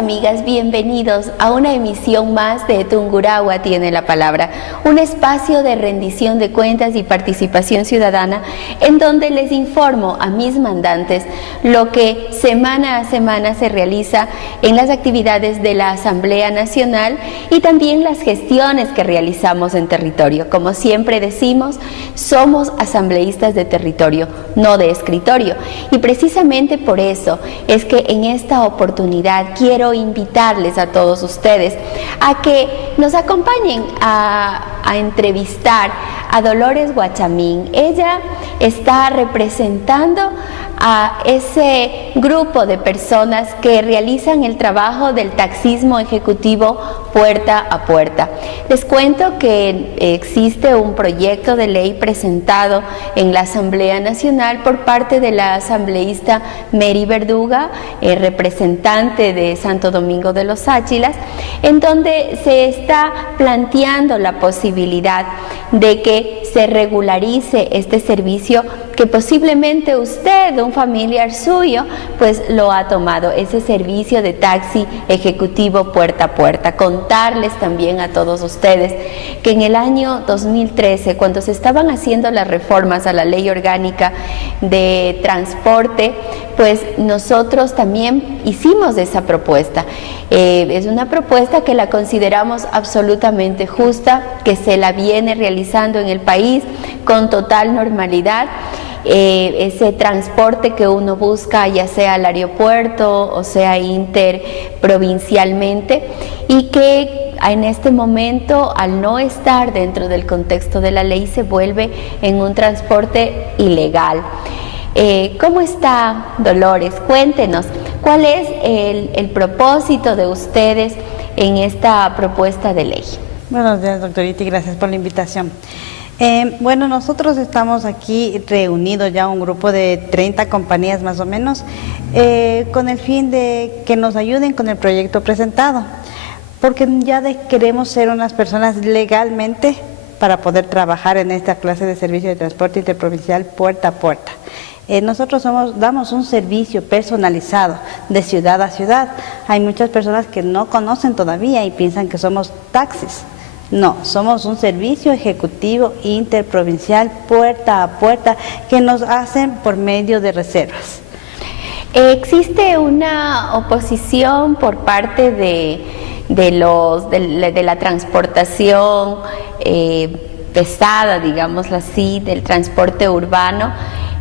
amigas, bienvenidos a una emisión más de Tungurahua tiene la palabra, un espacio de rendición de cuentas y participación ciudadana en donde les informo a mis mandantes lo que semana a semana se realiza en las actividades de la Asamblea Nacional y también las gestiones que realizamos en territorio. Como siempre decimos, somos asambleístas de territorio, no de escritorio, y precisamente por eso es que en esta oportunidad quiero invitarles a todos ustedes a que nos acompañen a entrevistar a Dolores Guachamín. Ella está representando a ese grupo de personas que realizan el trabajo del taxismo ejecutivo puerta a puerta. Les cuento que existe un proyecto de ley presentado en la Asamblea Nacional por parte de la asambleísta Mary Verduga, representante de Santo Domingo de los Áchilas, en donde se está planteando la posibilidad de que se regularice este servicio que posiblemente usted, un familiar suyo, pues lo ha tomado, ese servicio de taxi ejecutivo puerta a puerta. Contarles también a todos ustedes que en el año 2013, cuando se estaban haciendo las reformas a la Ley Orgánica de Transporte, pues nosotros también hicimos esa propuesta. Es una propuesta que la consideramos absolutamente justa, que se la viene realizando en el país con total normalidad. Ese transporte que uno busca, ya sea al aeropuerto o sea interprovincialmente, y que en este momento, al no estar dentro del contexto de la ley, se vuelve en un transporte ilegal. ¿Cómo está, Dolores? Cuéntenos, ¿cuál es el propósito de ustedes en esta propuesta de ley? Buenos días, doctorita, y gracias por la invitación. Bueno, nosotros estamos aquí reunidos ya un grupo de 30 compañías más o menos, con el fin de que nos ayuden con el proyecto presentado, porque ya queremos ser unas personas legalmente para poder trabajar en esta clase de servicio de transporte interprovincial puerta a puerta. Nosotros damos un servicio personalizado de ciudad a ciudad. Hay muchas personas que no conocen todavía y piensan que somos taxis. No, somos un servicio ejecutivo interprovincial puerta a puerta que nos hacen por medio de reservas. ¿Existe una oposición por parte de la transportación pesada, digámoslo así, del transporte urbano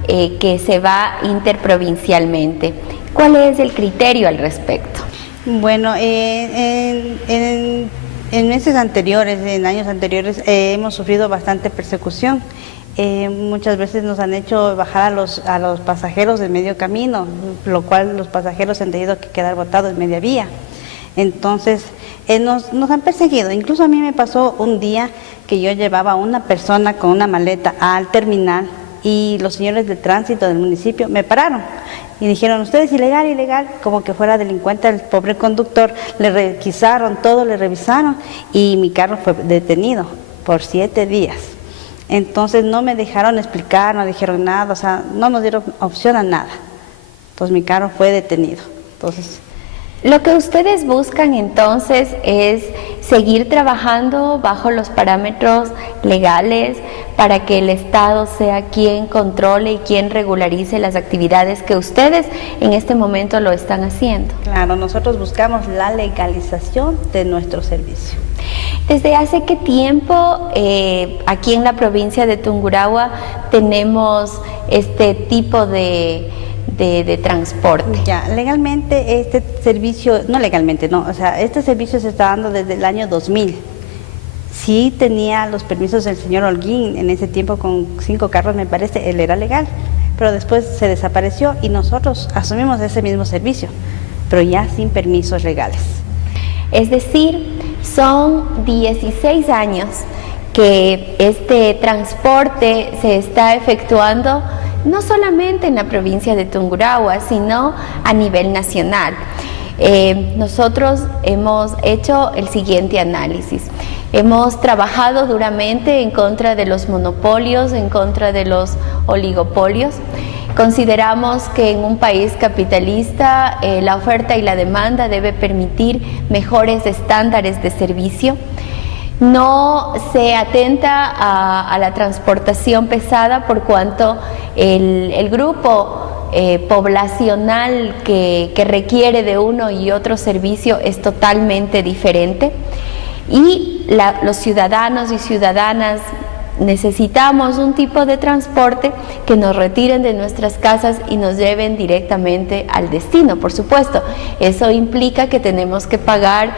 que se va interprovincialmente? ¿Cuál es el criterio al respecto? Bueno, en meses anteriores, en años anteriores, hemos sufrido bastante persecución. Muchas veces nos han hecho bajar a los pasajeros de medio camino, lo cual los pasajeros han tenido que quedar botados en media vía. Entonces, nos han perseguido. Incluso a mí me pasó un día que yo llevaba a una persona con una maleta al terminal y los señores de tránsito del municipio me pararon y dijeron: usted es ilegal, ilegal, como que fuera delincuente al pobre conductor. Le requisaron todo, le revisaron y mi carro fue detenido por 7 días. Entonces no me dejaron explicar, no dijeron nada, o sea, no nos dieron opción a nada. Entonces mi carro fue detenido. Entonces, lo que ustedes buscan entonces es seguir trabajando bajo los parámetros legales para que el Estado sea quien controle y quien regularice las actividades que ustedes en este momento lo están haciendo. Claro, nosotros buscamos la legalización de nuestro servicio. ¿Desde hace qué tiempo aquí en la provincia de Tungurahua tenemos este tipo de transporte? Ya, legalmente este servicio, no legalmente, no, o sea, este servicio se está dando desde el año 2000. Sí tenía los permisos del señor Holguín, en ese tiempo con 5 carros me parece, él era legal, pero después se desapareció y nosotros asumimos ese mismo servicio, pero ya sin permisos legales. Es decir, son 16 años que este transporte se está efectuando no solamente en la provincia de Tungurahua, sino a nivel nacional. Nosotros hemos hecho el siguiente análisis. Hemos trabajado duramente en contra de los monopolios, en contra de los oligopolios, Consideramos que en un país capitalista la oferta y la demanda debe permitir mejores estándares de servicio. No se atenta a la transportación pesada por cuanto el grupo poblacional que requiere de uno y otro servicio es totalmente diferente, y los ciudadanos y ciudadanas necesitamos un tipo de transporte que nos retiren de nuestras casas y nos lleven directamente al destino. Por supuesto, eso implica que tenemos que pagar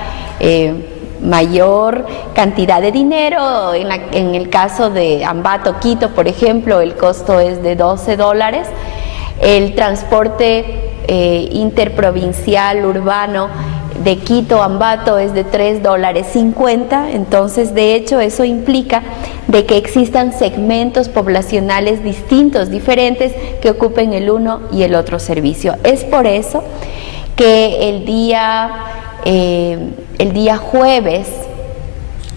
mayor cantidad de dinero. En el caso de Ambato, Quito, por ejemplo, el costo es de $12. El transporte interprovincial urbano de Quito a Ambato es de $3.50. Entonces, de hecho, eso implica de que existan segmentos poblacionales distintos, diferentes, que ocupen el uno y el otro servicio. Es por eso que el día jueves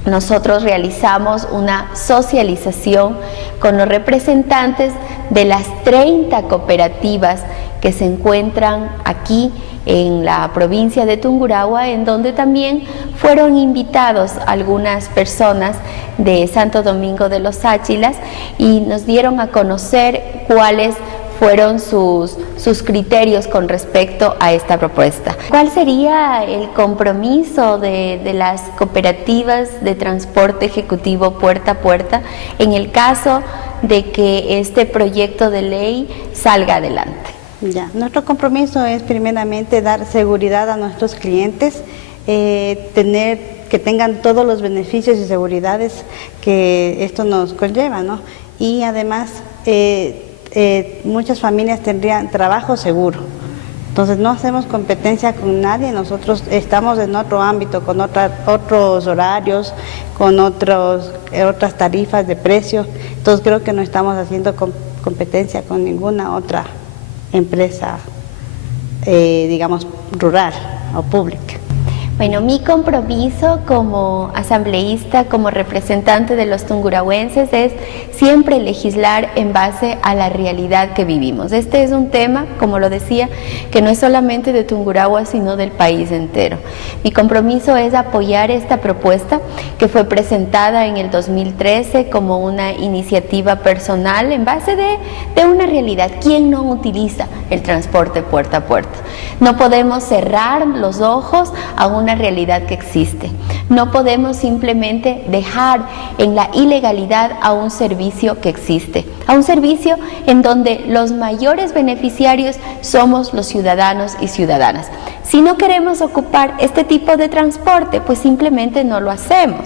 nosotros realizamos una socialización con los representantes de las 30 cooperativas que se encuentran aquí en la provincia de Tungurahua, en donde también fueron invitados algunas personas de Santo Domingo de los Áchilas y nos dieron a conocer cuáles fueron sus criterios con respecto a esta propuesta. ¿Cuál sería el compromiso de las cooperativas de transporte ejecutivo puerta a puerta en el caso de que este proyecto de ley salga adelante? Ya, nuestro compromiso es primeramente dar seguridad a nuestros clientes, que tengan todos los beneficios y seguridades que esto nos conlleva, ¿no? Y además muchas familias tendrían trabajo seguro. Entonces no hacemos competencia con nadie, nosotros estamos en otro ámbito, con otros horarios, con otras tarifas de precio. Entonces creo que no estamos haciendo competencia con ninguna otra empresa, digamos, rural o pública. Bueno, mi compromiso como asambleísta, como representante de los tungurahuenses, es siempre legislar en base a la realidad que vivimos. Este es un tema, como lo decía, que no es solamente de Tungurahua, sino del país entero. Mi compromiso es apoyar esta propuesta que fue presentada en el 2013 como una iniciativa personal en base de una realidad. ¿Quién no utiliza el transporte puerta a puerta? No podemos cerrar los ojos a una realidad que existe. No podemos simplemente dejar en la ilegalidad a un servicio que existe, a un servicio en donde los mayores beneficiarios somos los ciudadanos y ciudadanas. Si no queremos ocupar este tipo de transporte, pues simplemente no lo hacemos.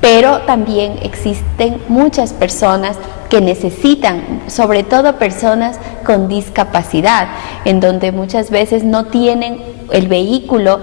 Pero también existen muchas personas que necesitan, sobre todo personas con discapacidad, en donde muchas veces no tienen el vehículo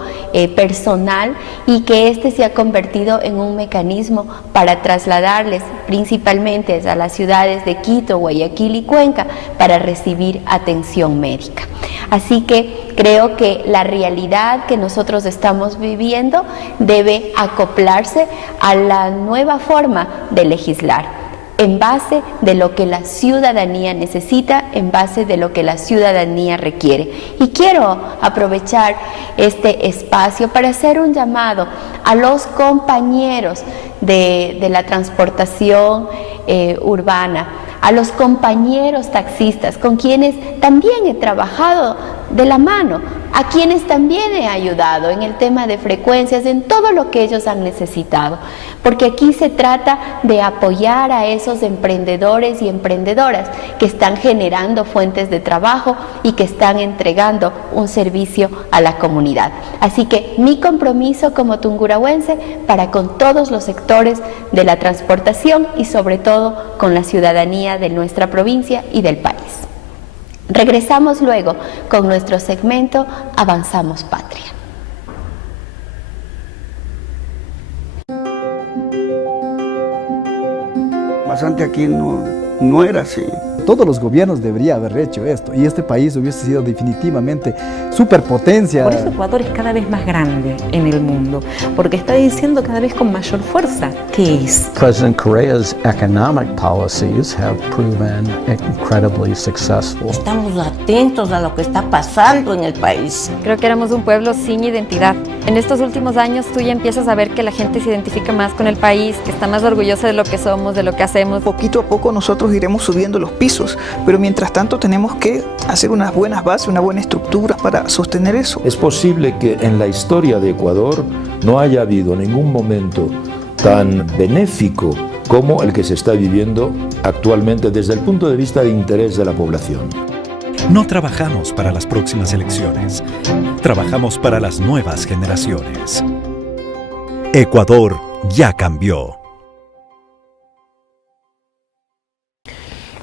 personal y que este se ha convertido en un mecanismo para trasladarles principalmente a las ciudades de Quito, Guayaquil y Cuenca para recibir atención médica. Así que creo que la realidad que nosotros estamos viviendo debe acoplarse a la nueva forma de legislar, en base de lo que la ciudadanía necesita, en base de lo que la ciudadanía requiere. Y quiero aprovechar este espacio para hacer un llamado a los compañeros de la transportación urbana, a los compañeros taxistas con quienes también he trabajado de la mano, a quienes también he ayudado en el tema de frecuencias, en todo lo que ellos han necesitado, porque aquí se trata de apoyar a esos emprendedores y emprendedoras que están generando fuentes de trabajo y que están entregando un servicio a la comunidad. Así que mi compromiso como tungurahuense para con todos los sectores de la transportación y sobre todo con la ciudadanía de nuestra provincia y del país. Regresamos luego con nuestro segmento Avanzamos Patria. Bastante aquí no no era así. Todos los gobiernos deberían haber hecho esto y este país hubiese sido definitivamente superpotencia. Por eso Ecuador es cada vez más grande en el mundo, porque está diciendo cada vez con mayor fuerza qué es. President Correa's economic policies have proven incredibly successful. Estamos atentos a lo que está pasando en el país. Creo que éramos un pueblo sin identidad. En estos últimos años tú ya empiezas a ver que la gente se identifica más con el país, que está más orgullosa de lo que somos, de lo que hacemos. Poquito a poco nosotros iremos subiendo los pisos, pero mientras tanto tenemos que hacer unas buenas bases, una buena estructura para sostener eso. Es posible que en la historia de Ecuador no haya habido ningún momento tan benéfico como el que se está viviendo actualmente desde el punto de vista de interés de la población. No trabajamos para las próximas elecciones, trabajamos para las nuevas generaciones. Ecuador ya cambió.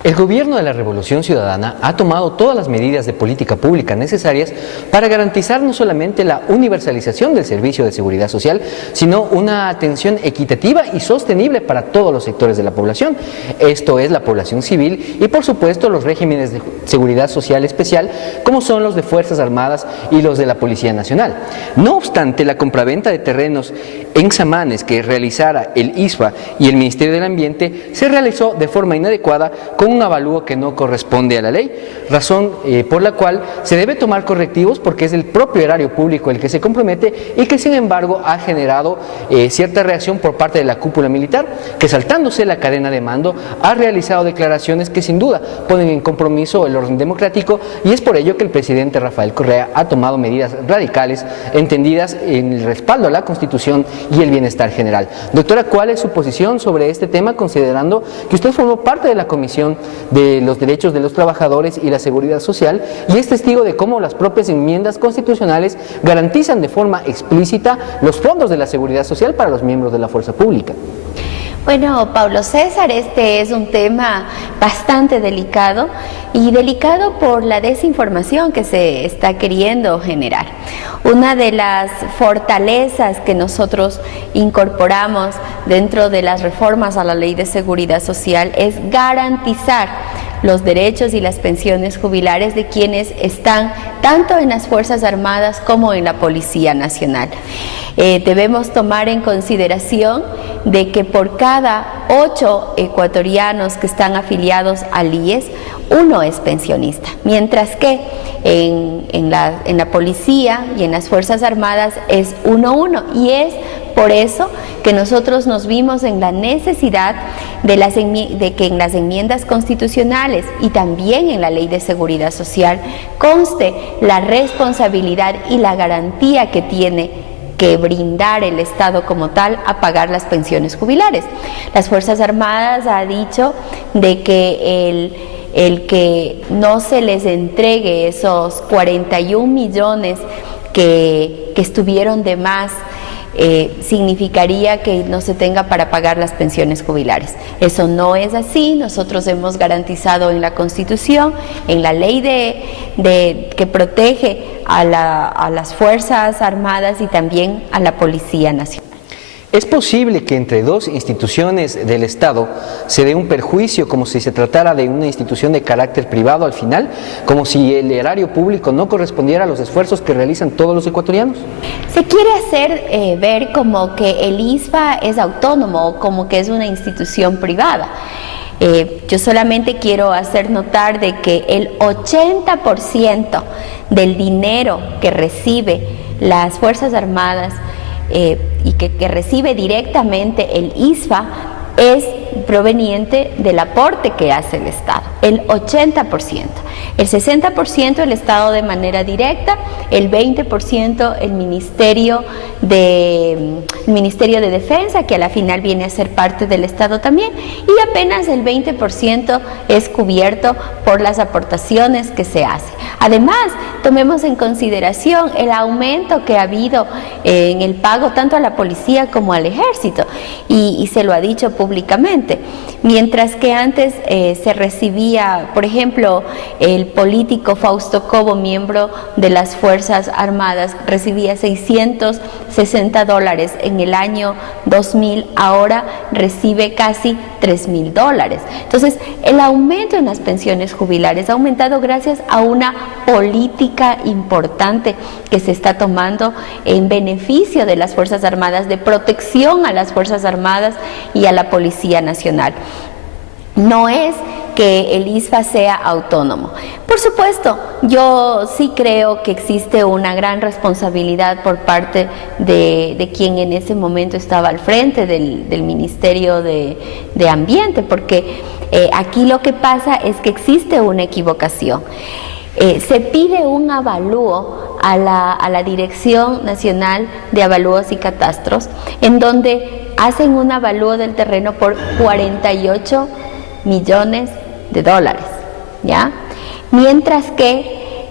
El gobierno de la Revolución Ciudadana ha tomado todas las medidas de política pública necesarias para garantizar no solamente la universalización del servicio de seguridad social, sino una atención equitativa y sostenible para todos los sectores de la población. Esto es la población civil y por supuesto los regímenes de seguridad social especial, como son los de Fuerzas Armadas y los de la Policía Nacional. No obstante, la compraventa de terrenos en Samanes que realizara el ISFA y el Ministerio del Ambiente se realizó de forma inadecuada con un avalúo que no corresponde a la ley, razón por la cual se debe tomar correctivos porque es el propio erario público el que se compromete y que sin embargo ha generado cierta reacción por parte de la cúpula militar, que saltándose la cadena de mando ha realizado declaraciones que sin duda ponen en compromiso el orden democrático, y es por ello que el presidente Rafael Correa ha tomado medidas radicales entendidas en el respaldo a la Constitución y el bienestar general. Doctora, ¿cuál es su posición sobre este tema, considerando que usted formó parte de la Comisión de los Derechos de los Trabajadores y la Seguridad Social y es testigo de cómo las propias enmiendas constitucionales garantizan de forma explícita los fondos de la seguridad social para los miembros de la fuerza pública? Bueno, Pablo César, este es un tema bastante delicado y delicado por la desinformación que se está queriendo generar. Una de las fortalezas que nosotros incorporamos dentro de las reformas a la Ley de Seguridad Social es garantizar los derechos y las pensiones jubilares de quienes están tanto en las Fuerzas Armadas como en la Policía Nacional. Debemos tomar en consideración de que por cada 8 ecuatorianos que están afiliados al IES, 1 es pensionista, mientras que en la policía y en las Fuerzas Armadas es 1-1, y es por eso que nosotros nos vimos en la necesidad de que en las enmiendas constitucionales y también en la Ley de Seguridad Social conste la responsabilidad y la garantía que tiene que brindar el Estado como tal a pagar las pensiones jubilares. Las Fuerzas Armadas ha dicho de que el que no se les entregue esos 41 millones que estuvieron de más significaría que no se tenga para pagar las pensiones jubilares. Eso no es así. Nosotros hemos garantizado en la Constitución, en la ley que protege a las Fuerzas Armadas y también a la Policía Nacional. ¿Es posible que entre dos instituciones del Estado se dé un perjuicio como si se tratara de una institución de carácter privado al final, como si el erario público no correspondiera a los esfuerzos que realizan todos los ecuatorianos? Se quiere hacer ver como que el ISFA es autónomo, como que es una institución privada. Yo solamente quiero hacer notar de que el 80% del dinero que recibe las Fuerzas Armadas y que recibe directamente el ISFA es proveniente del aporte que hace el Estado, el 80%. El 60% el Estado de manera directa, el 20% el Ministerio de Defensa, que a la final viene a ser parte del Estado también, y apenas el 20% es cubierto por las aportaciones que se hacen. Además, tomemos en consideración el aumento que ha habido en el pago tanto a la policía como al ejército, y se lo ha dicho públicamente. Mientras que antes se recibía, por ejemplo, el político Fausto Cobo, miembro de las Fuerzas Armadas, recibía 600 $60 en el año 2000, ahora recibe casi $3.000. Entonces, el aumento en las pensiones jubilares ha aumentado gracias a una política importante que se está tomando en beneficio de las Fuerzas Armadas, de protección a las Fuerzas Armadas y a la Policía Nacional. No es que el ISFA sea autónomo. Por supuesto, yo sí creo que existe una gran responsabilidad por parte de quien en ese momento estaba al frente del Ministerio de Ambiente, porque aquí lo que pasa es que existe una equivocación. Se pide un avalúo a la Dirección Nacional de Avalúos y Catastros, en donde hacen un avalúo del terreno por $48 millones, ¿ya? Mientras que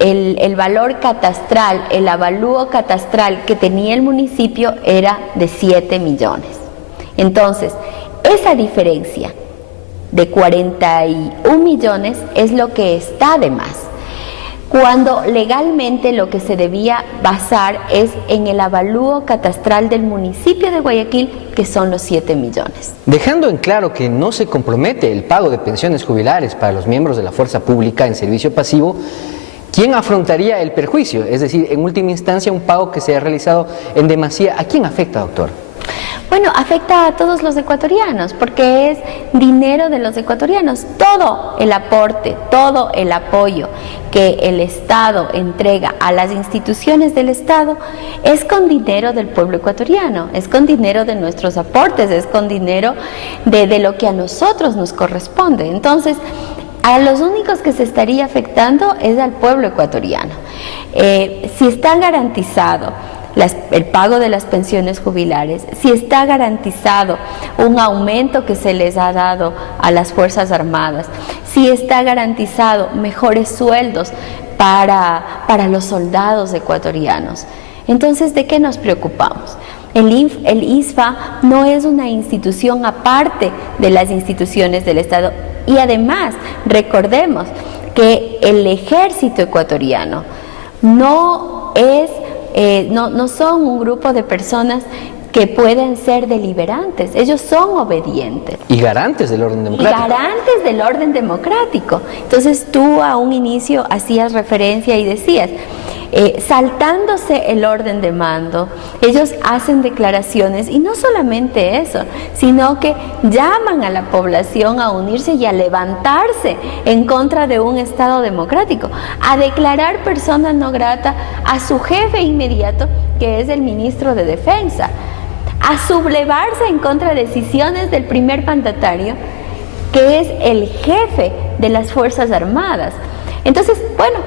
el valor catastral, el avalúo catastral que tenía el municipio era de 7 millones. Entonces, esa diferencia de 41 millones es lo que está de más, cuando legalmente lo que se debía basar es en el avalúo catastral del municipio de Guayaquil, que son los 7 millones. Dejando en claro que no se compromete el pago de pensiones jubilares para los miembros de la fuerza pública en servicio pasivo, ¿quién afrontaría el perjuicio? Es decir, en última instancia, un pago que se ha realizado en demasía, ¿a quién afecta, doctor? Bueno, afecta a todos los ecuatorianos, porque es dinero de los ecuatorianos. Todo el aporte, todo el apoyo que el Estado entrega a las instituciones del Estado es con dinero del pueblo ecuatoriano, es con dinero de nuestros aportes, es con dinero de lo que a nosotros nos corresponde. Entonces, a los únicos que se estaría afectando es al pueblo ecuatoriano. Si está garantizado el pago de las pensiones jubilares, si está garantizado un aumento que se les ha dado a las Fuerzas Armadas, si está garantizado mejores sueldos para los soldados ecuatorianos, entonces, ¿de qué nos preocupamos? El ISFA no es una institución aparte de las instituciones del Estado, y además recordemos que el ejército ecuatoriano no son un grupo de personas que pueden ser deliberantes, ellos son obedientes. Y garantes del orden democrático. Y garantes del orden democrático. Entonces tú a un inicio hacías referencia y decías, saltándose el orden de mando, ellos hacen declaraciones, y no solamente eso, sino que llaman a la población a unirse y a levantarse en contra de un Estado democrático, a declarar persona no grata a su jefe inmediato, que es el ministro de Defensa, a sublevarse en contra de decisiones del primer mandatario, que es el jefe de las Fuerzas Armadas. Entonces, bueno,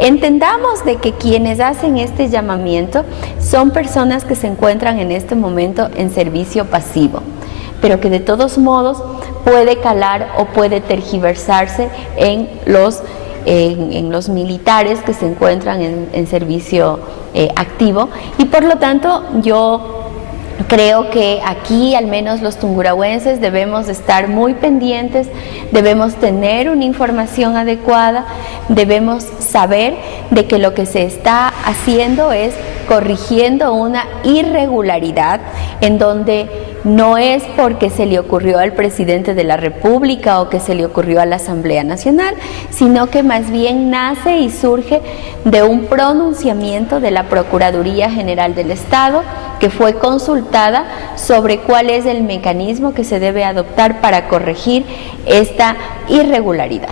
entendamos de que quienes hacen este llamamiento son personas que se encuentran en este momento en servicio pasivo, pero que de todos modos puede calar o puede tergiversarse en los militares que se encuentran en servicio activo, y por lo tanto yo creo que aquí al menos los tungurahuenses debemos estar muy pendientes, debemos tener una información adecuada, debemos saber de que lo que se está haciendo es corrigiendo una irregularidad en donde no es porque se le ocurrió al presidente de la República o que se le ocurrió a la Asamblea Nacional, sino que más bien nace y surge de un pronunciamiento de la Procuraduría General del Estado, que fue consultada sobre cuál es el mecanismo que se debe adoptar para corregir esta irregularidad.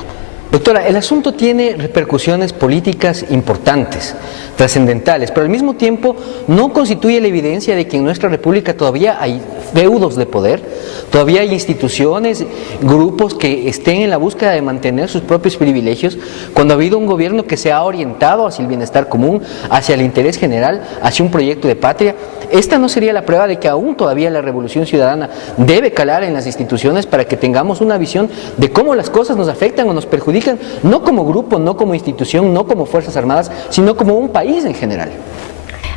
Doctora, el asunto tiene repercusiones políticas importantes, trascendentales, pero al mismo tiempo no constituye la evidencia de que en nuestra república todavía hay feudos de poder, todavía hay instituciones, grupos que estén en la búsqueda de mantener sus propios privilegios, cuando ha habido un gobierno que se ha orientado hacia el bienestar común, hacia el interés general, hacia un proyecto de patria. ¿Esta no sería la prueba de que aún todavía la revolución ciudadana debe calar en las instituciones para que tengamos una visión de cómo las cosas nos afectan o nos perjudican, no como grupo, no como institución, no como Fuerzas Armadas, sino como un país en general?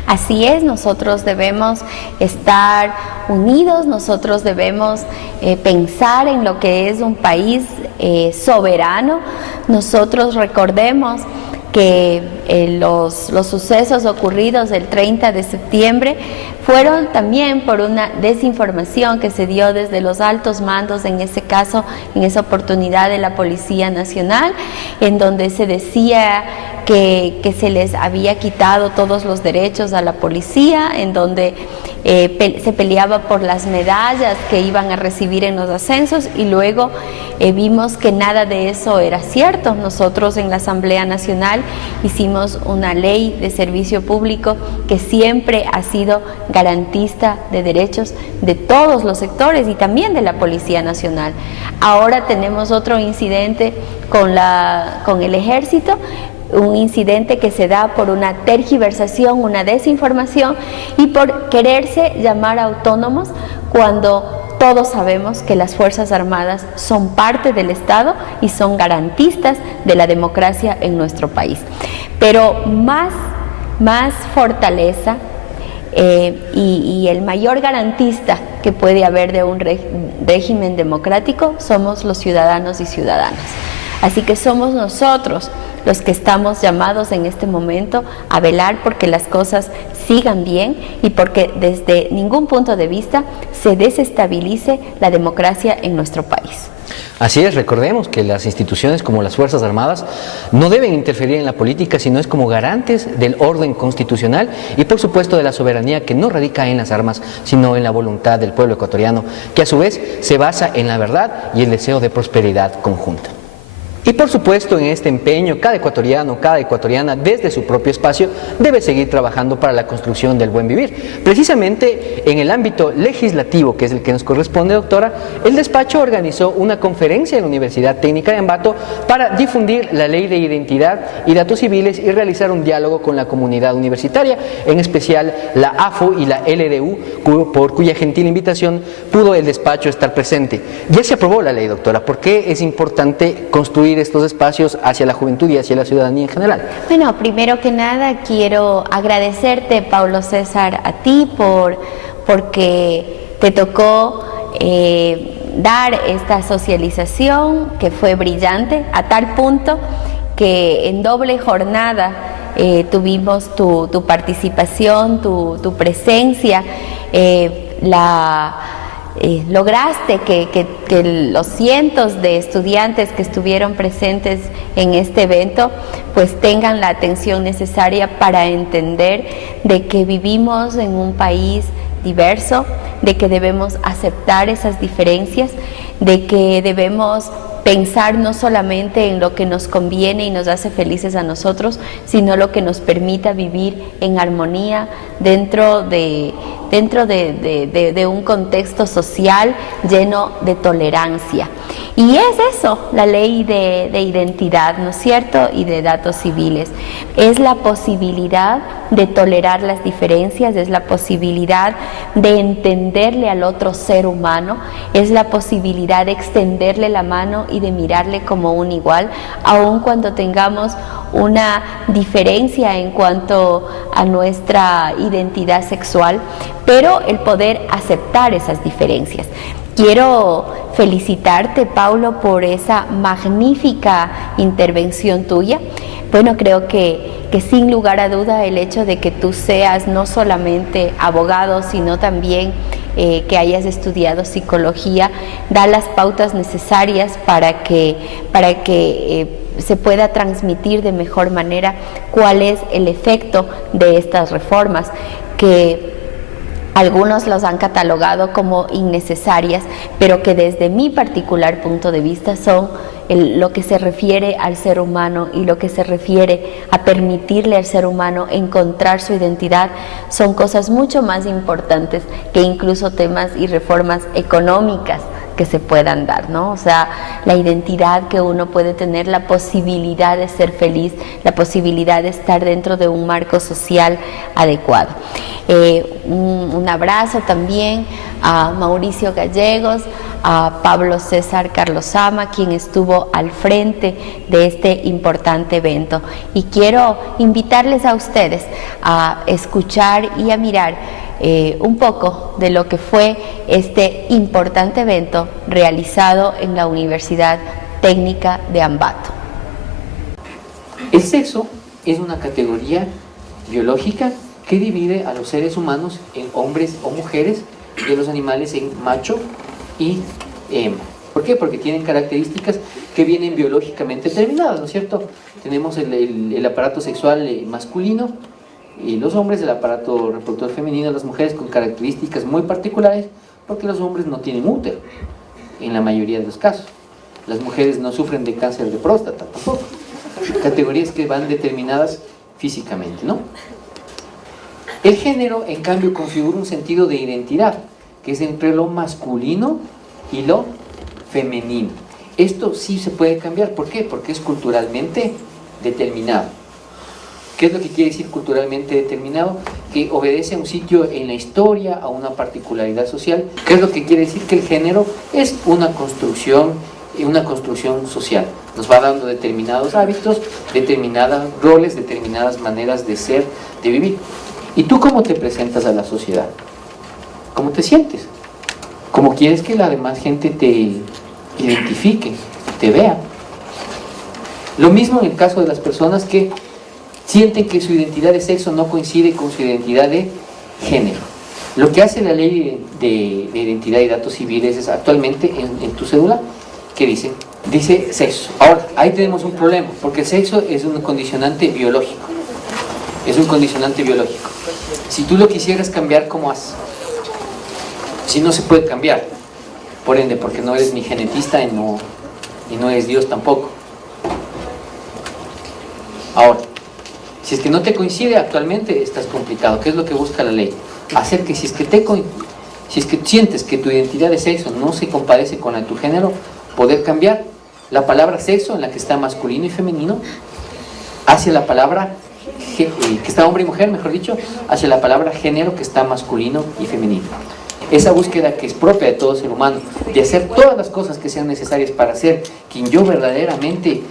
Así es, nosotros debemos estar unidos, nosotros debemos pensar en lo que es un país soberano. Nosotros recordemos que los sucesos ocurridos el 30 de septiembre fueron también por una desinformación que se dio desde los altos mandos, en ese caso, en esa oportunidad de la Policía Nacional, en donde se decía que se les había quitado todos los derechos a la policía, en donde se peleaba por las medallas que iban a recibir en los ascensos, y luego vimos que nada de eso era cierto. Nosotros en la Asamblea Nacional hicimos una ley de servicio público que siempre ha sido garantista de derechos de todos los sectores y también de la Policía Nacional. Ahora tenemos otro incidente con el Ejército, un incidente que se da por una tergiversación, una desinformación y por quererse llamar autónomos cuando todos sabemos que las Fuerzas Armadas son parte del Estado y son garantistas de la democracia en nuestro país. Pero más fortaleza y el mayor garantista que puede haber de un régimen democrático somos los ciudadanos y ciudadanas. Así que somos nosotros los que estamos llamados en este momento a velar porque las cosas sigan bien y porque desde ningún punto de vista se desestabilice la democracia en nuestro país. Así es, recordemos que las instituciones como las Fuerzas Armadas no deben interferir en la política, sino es como garantes del orden constitucional y por supuesto de la soberanía que no radica en las armas, sino en la voluntad del pueblo ecuatoriano, que a su vez se basa en la verdad y el deseo de prosperidad conjunta. Y por supuesto en este empeño, cada ecuatoriano, cada ecuatoriana desde su propio espacio debe seguir trabajando para la construcción del buen vivir. Precisamente en el ámbito legislativo, que es el que nos corresponde, doctora, el despacho organizó una conferencia en la Universidad Técnica de Ambato para difundir la Ley de Identidad y Datos Civiles y realizar un diálogo con la comunidad universitaria, en especial la AFO y la LDU, por cuya gentil invitación pudo el despacho estar presente. Ya se aprobó la ley, doctora. ¿Por qué es importante construir estos espacios hacia la juventud y hacia la ciudadanía en general? Bueno, primero que nada quiero agradecerte, Paulo César, a ti porque te tocó dar esta socialización que fue brillante, a tal punto que en doble jornada tuvimos tu participación, tu presencia, lograste que los cientos de estudiantes que estuvieron presentes en este evento pues tengan la atención necesaria para entender de que vivimos en un país diverso, de que debemos aceptar esas diferencias, de que debemos pensar no solamente en lo que nos conviene y nos hace felices a nosotros, sino lo que nos permita vivir en armonía dentro de un contexto social lleno de tolerancia. Y es eso, la ley de identidad, ¿no es cierto?, y de datos civiles. Es la posibilidad de tolerar las diferencias, es la posibilidad de entenderle al otro ser humano, es la posibilidad de extenderle la mano y de mirarle como un igual, aun cuando tengamos una diferencia en cuanto a nuestra identidad sexual, pero el poder aceptar esas diferencias. Quiero felicitarte, Paulo, por esa magnífica intervención tuya. Bueno, creo que sin lugar a duda el hecho de que tú seas no solamente abogado, sino también que hayas estudiado psicología, da las pautas necesarias para que se pueda transmitir de mejor manera cuál es el efecto de estas reformas, que algunos los han catalogado como innecesarias, pero que desde mi particular punto de vista son lo que se refiere al ser humano y lo que se refiere a permitirle al ser humano encontrar su identidad, son cosas mucho más importantes que incluso temas y reformas económicas que se puedan dar, ¿no? O sea, la identidad que uno puede tener, la posibilidad de ser feliz, la posibilidad de estar dentro de un marco social adecuado. Un abrazo también a Mauricio Gallegos, a Pablo César Carlosama, quien estuvo al frente de este importante evento. Y quiero invitarles a ustedes a escuchar y a mirar un poco de lo que fue este importante evento realizado en la Universidad Técnica de Ambato. El sexo es una categoría biológica que divide a los seres humanos en hombres o mujeres y a los animales en macho y hembra. ¿Por qué? Porque tienen características que vienen biológicamente determinadas, ¿no es cierto? Tenemos el aparato sexual masculino y los hombres, el aparato reproductor femenino, las mujeres con características muy particulares, porque los hombres no tienen útero en la mayoría de los casos. Las mujeres no sufren de cáncer de próstata tampoco. Categorías que van determinadas físicamente, ¿no? El género, en cambio, configura un sentido de identidad, que es entre lo masculino y lo femenino. Esto sí se puede cambiar. ¿Por qué? Porque es culturalmente determinado. ¿Qué es lo que quiere decir culturalmente determinado? Que obedece a un sitio en la historia, a una particularidad social. ¿Qué es lo que quiere decir? Que el género es una construcción social. Nos va dando determinados hábitos, determinados roles, determinadas maneras de ser, de vivir. ¿Y tú cómo te presentas a la sociedad? ¿Cómo te sientes? ¿Cómo quieres que la demás gente te identifique, te vea? Lo mismo en el caso de las personas que sienten que su identidad de sexo no coincide con su identidad de género. Lo que hace la ley de identidad y datos civiles es actualmente en tu cédula, ¿qué dice? Dice sexo. Ahora, ahí tenemos un problema, porque el sexo es un condicionante biológico. Es un condicionante biológico. Si tú lo quisieras cambiar, ¿cómo haces? Si no se puede cambiar, por ende, porque no eres ni genetista y no eres Dios tampoco. Ahora, si es que no te coincide actualmente, estás complicado. ¿Qué es lo que busca la ley? Hacer que si es que sientes que tu identidad de sexo no se compadece con la de tu género, poder cambiar la palabra sexo, en la que está masculino y femenino, hacia la palabra que está hombre y mujer, mejor dicho, hacia la palabra género, que está masculino y femenino. Esa búsqueda que es propia de todo ser humano, de hacer todas las cosas que sean necesarias para ser quien yo verdaderamente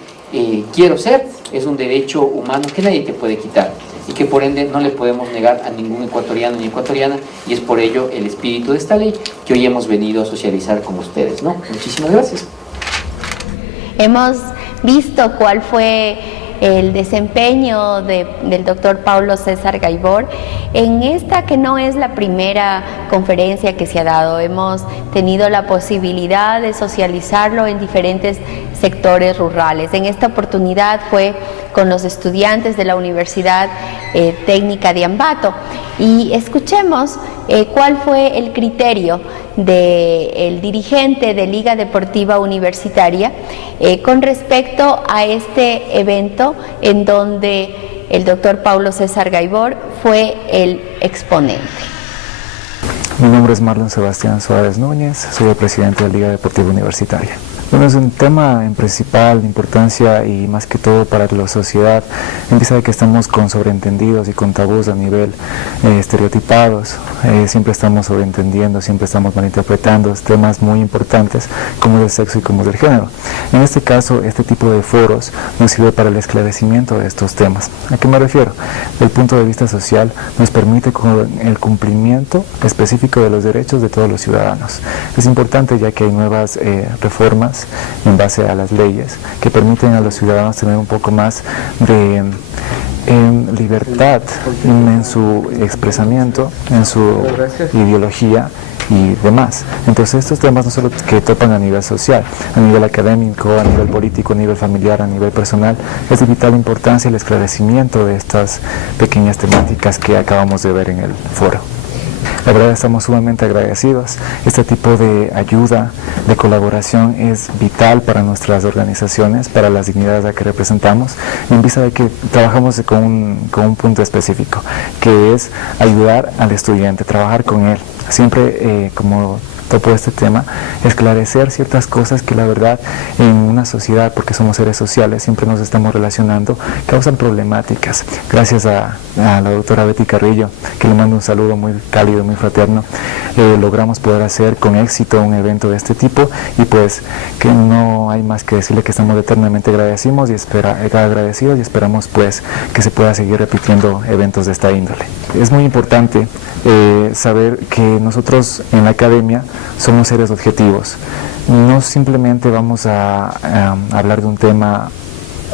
quiero ser, es un derecho humano que nadie te puede quitar y que por ende no le podemos negar a ningún ecuatoriano ni ecuatoriana, y es por ello el espíritu de esta ley que hoy hemos venido a socializar con ustedes, ¿no? Muchísimas gracias. Hemos visto cuál fue el desempeño del doctor Paulo César Gaibor en esta que no es la primera conferencia que se ha dado. Hemos tenido la posibilidad de socializarlo en diferentes sectores rurales. En esta oportunidad fue con los estudiantes de la Universidad Técnica de Ambato, y escuchemos cuál fue el criterio del dirigente de Liga Deportiva Universitaria con respecto a este evento en donde el doctor Paulo César Gaibor fue el exponente. Mi nombre es Marlon Sebastián Suárez Núñez, soy el presidente de la Liga Deportiva Universitaria. Bueno, es un tema en principal de importancia y más que todo para la sociedad, en vista de que estamos con sobreentendidos y con tabús a nivel estereotipados. Siempre estamos sobreentendiendo, siempre estamos malinterpretando temas muy importantes como el sexo y como el género. En este caso, este tipo de foros nos sirve para el esclarecimiento de estos temas. ¿A qué me refiero? Desde el punto de vista social, nos permite el cumplimiento específico de los derechos de todos los ciudadanos. Es importante ya que hay nuevas reformas en base a las leyes que permiten a los ciudadanos tener un poco más de libertad en su expresamiento, en su ideología y demás. Entonces estos temas no solo que topan a nivel social, a nivel académico, a nivel político, a nivel familiar, a nivel personal, es de vital importancia el esclarecimiento de estas pequeñas temáticas que acabamos de ver en el foro. La verdad, estamos sumamente agradecidos. Este tipo de ayuda, de colaboración es vital para nuestras organizaciones, para las dignidades a que representamos, en vista de que trabajamos con un punto específico, que es ayudar al estudiante, trabajar con él. Siempre, como topo este tema, esclarecer ciertas cosas que la verdad en una sociedad, porque somos seres sociales, siempre nos estamos relacionando, causan problemáticas. Gracias a la doctora Betty Carrillo, que le mando un saludo muy cálido, muy fraterno, logramos poder hacer con éxito un evento de este tipo, y pues que no hay más que decirle que estamos eternamente agradecidos y esperamos pues que se pueda seguir repitiendo eventos de esta índole. Es muy importante saber que nosotros en la academia somos seres objetivos. No simplemente vamos a hablar de un tema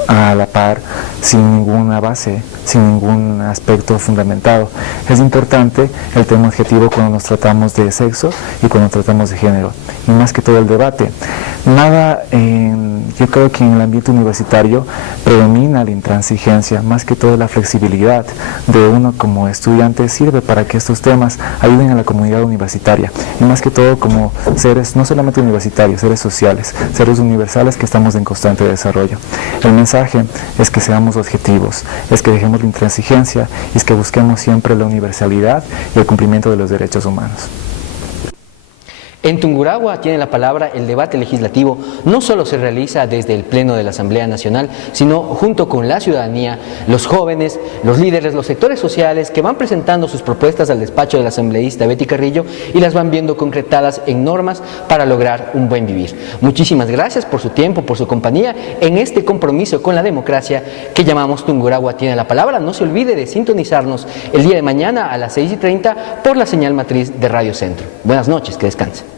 a la par, sin ninguna base, sin ningún aspecto fundamentado. Es importante el tema objetivo cuando nos tratamos de sexo y cuando tratamos de género, y más que todo el debate. Yo creo que en el ambiente universitario predomina la intransigencia, más que todo la flexibilidad de uno como estudiante sirve para que estos temas ayuden a la comunidad universitaria, y más que todo como seres, no solamente universitarios, seres sociales, seres universales que estamos en constante desarrollo. El mensaje es que seamos objetivos, es que dejemos la intransigencia y es que busquemos siempre la universalidad y el cumplimiento de los derechos humanos. En Tungurahua tiene la palabra. El debate legislativo no solo se realiza desde el Pleno de la Asamblea Nacional, sino junto con la ciudadanía, los jóvenes, los líderes, los sectores sociales que van presentando sus propuestas al despacho del asambleísta Betty Carrillo y las van viendo concretadas en normas para lograr un buen vivir. Muchísimas gracias por su tiempo, por su compañía en este compromiso con la democracia que llamamos Tungurahua tiene la palabra. No se olvide de sintonizarnos el día de mañana a las 6:30 por la señal matriz de Radio Centro. Buenas noches, que descanse.